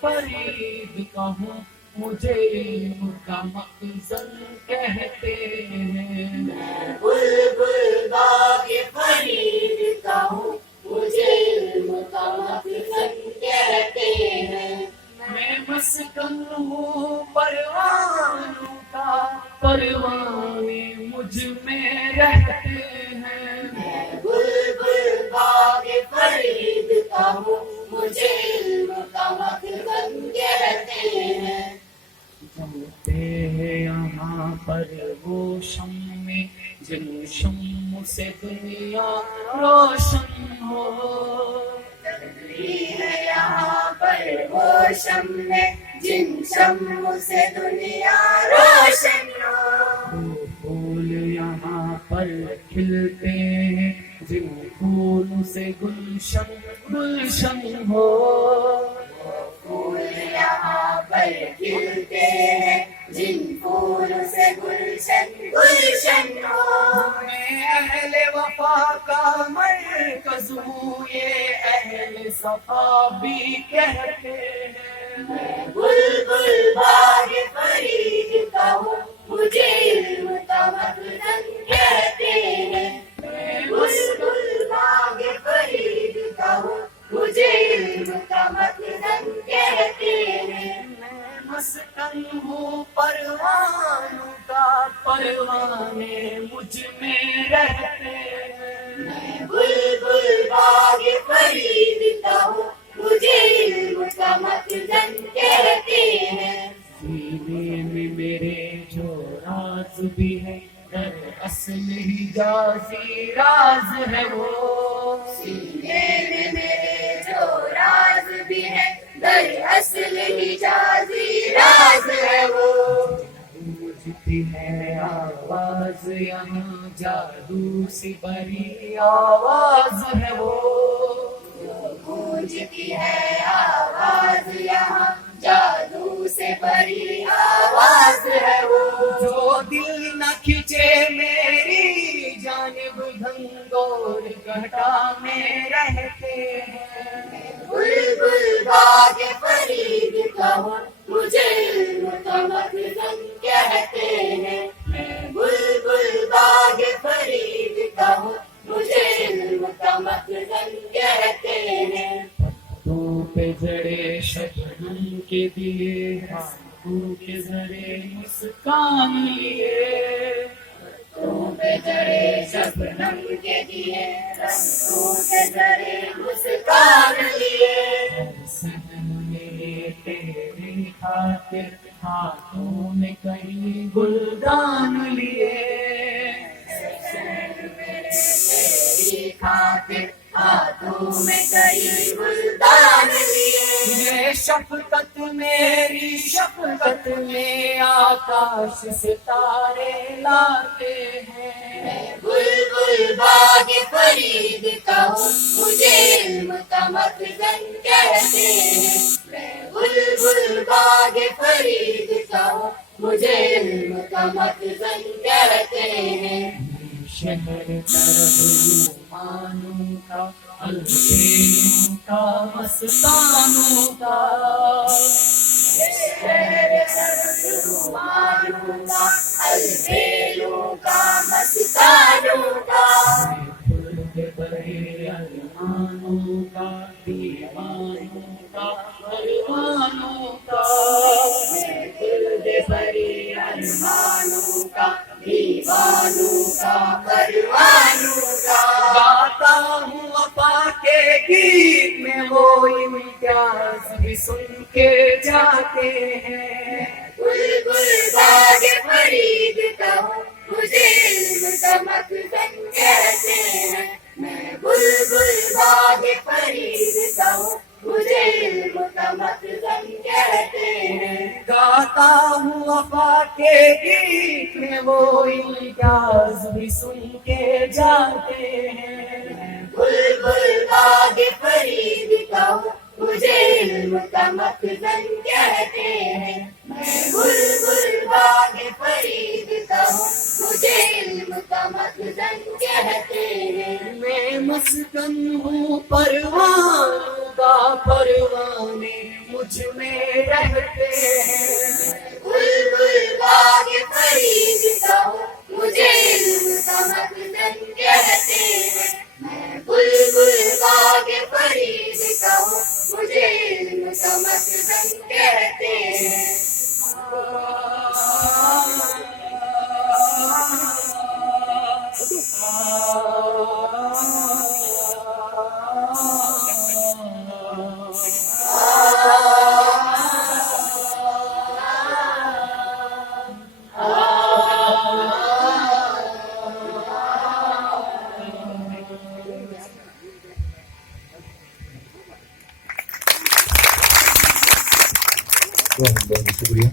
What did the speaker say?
فرید کا ہوں مجھے علم کا مخزن کہتے ہیں. میں بلبل باغ فرید کا ہوں مجھے علم کا مخزن کہتے ہیں. میں مسکن ہوں پروانوں کا پروانے مجھ میں رہتے ہیں. میں بلبل باغ فرید کا ہوں مجھے علم کا مخزن کہتے ہیں. جلتے ہیں یہاں پر وہ شمع جن شمع سے دنیا روشن ہو. جلتی ہے یہاں پر وہ شمع جن شمع سے دنیا روشن ہو. پھول یہاں پر کھلتے ہیں جن پھولوں سے گلشن گلشن ہو. پھول یہاں پر کھلتے ہیں جن پھولوں سے گلشن گلشن ہو. میں اہل وفا کا مرکز ہوں یہ اہل صفا بھی کہتے ہیں. میں بلبل باغ فرید کا ہوں مجھے علم کا مخزن کہتے ہیں. میں بلبل باغ فرید کا ہوں مجھے علم کا مخزن کہتے ہیں. میں مسکن ہوں پروانوں کا پروانے مجھ میں رہتے ہیں. میں بلبل باغ فرید کا ہوں مجھے علم کا مخزن کہتے ہیں. سینے میں میرے جو راز بھی ہے در اصل حجازی راز ہے وہ. سینے میں میرے جو راز بھی ہے در اصل حجازی راز ہے وہ. گونجتی ہے آواز یہاں جادو سی بری آواز ہے وہ. گونجتی ہے آواز یہاں جادو سے بری آواز ہے وہ. جو دل نہ کھینچے میری جانب گھنگور گھٹا میں رہتے ہیں. بلبل باغ فرید کا ہوں مجھے علم کا مخزن کہتے ہیں. میں بلبل باغ فرید کا ہوں مجھے علم کا مخزن کہتے ہیں. پتوں پہ جڑے شبنم کے دیے رنگوں کے ذرے مسکان لیے. پتوں پہ جڑے شبنم کے دیے رنگوں کے ذرے مسکان لیے. سہن میں تیری خاطر ہاتھوں میں کئی گلدان لیے. سہن میں تیری خاطر ہاتھوں میں کئی گلدان لیے. یہ شفقت میری شفقت میں آکاش ستارے لاتے ہیں. میں بلبل باغ فرید کا ہوں مجھے علم کا مخزن کہتے ہیں. میں بلبل باغ فرید کا ہوں مجھے علم کا مخزن کہتے ہیں. شہر طرف رومانوں کا البینوں کا مستانوں کا. مانوں گا البیلوں کا مستانوں کا بڑے ارمانوں کا دیوانوں کا پروانوں کا بڑے ارمانوں کا دیوانوں کا پروانوں کا گاتا ہوں وفا کے گیت میں وہ امتیاز بھی سن کے جاتے ہیں بلبل باغ فرید کا ہوں مجھے علم کا مخزن کہتے ہیں میں بلبل باغ فرید کا ہوں مجھے علم کا مخزن کہتے ہیں گاتا ہوں وفا کے گیت میں وہ امتیاز بھی سن کے جاتے ہیں بلبل باغ فرید کا ہوں مجھے علم کا مخزن کہتے ہیں میں بلبل باغ فرید کا ہوں مجھے علم کا مخزن کہتے ہیں میں مسکن ہوں پروانوں کا پروانے مجھ میں رہتے ہیں بلبل باغ فرید کا ہوں مجھے علم کا مخزن کہتے ہیں میں بلبل باغ فرید کا ہوں مجھے علم کا مخزن کہتے ہیں بہت بہت شکریہ.